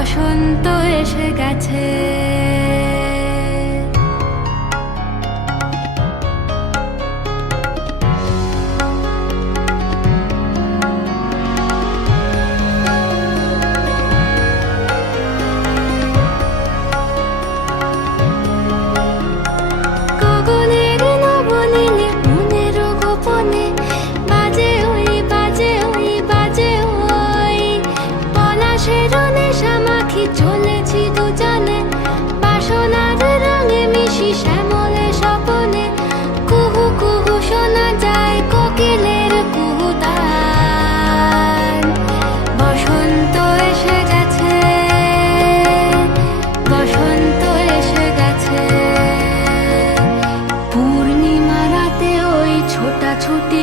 বসন্ত এসে গেছে।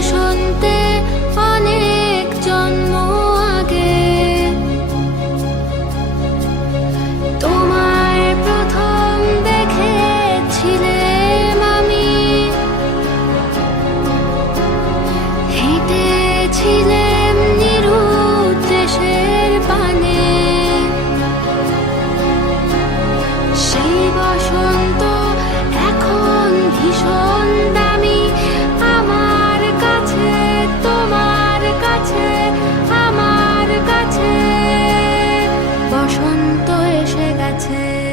বসন্তে অনেক জন্ম আগে। তোমায় প্রথম দেখেছিলে আমি। হেঁটেছিলাম বসন্ত এসে গেছে।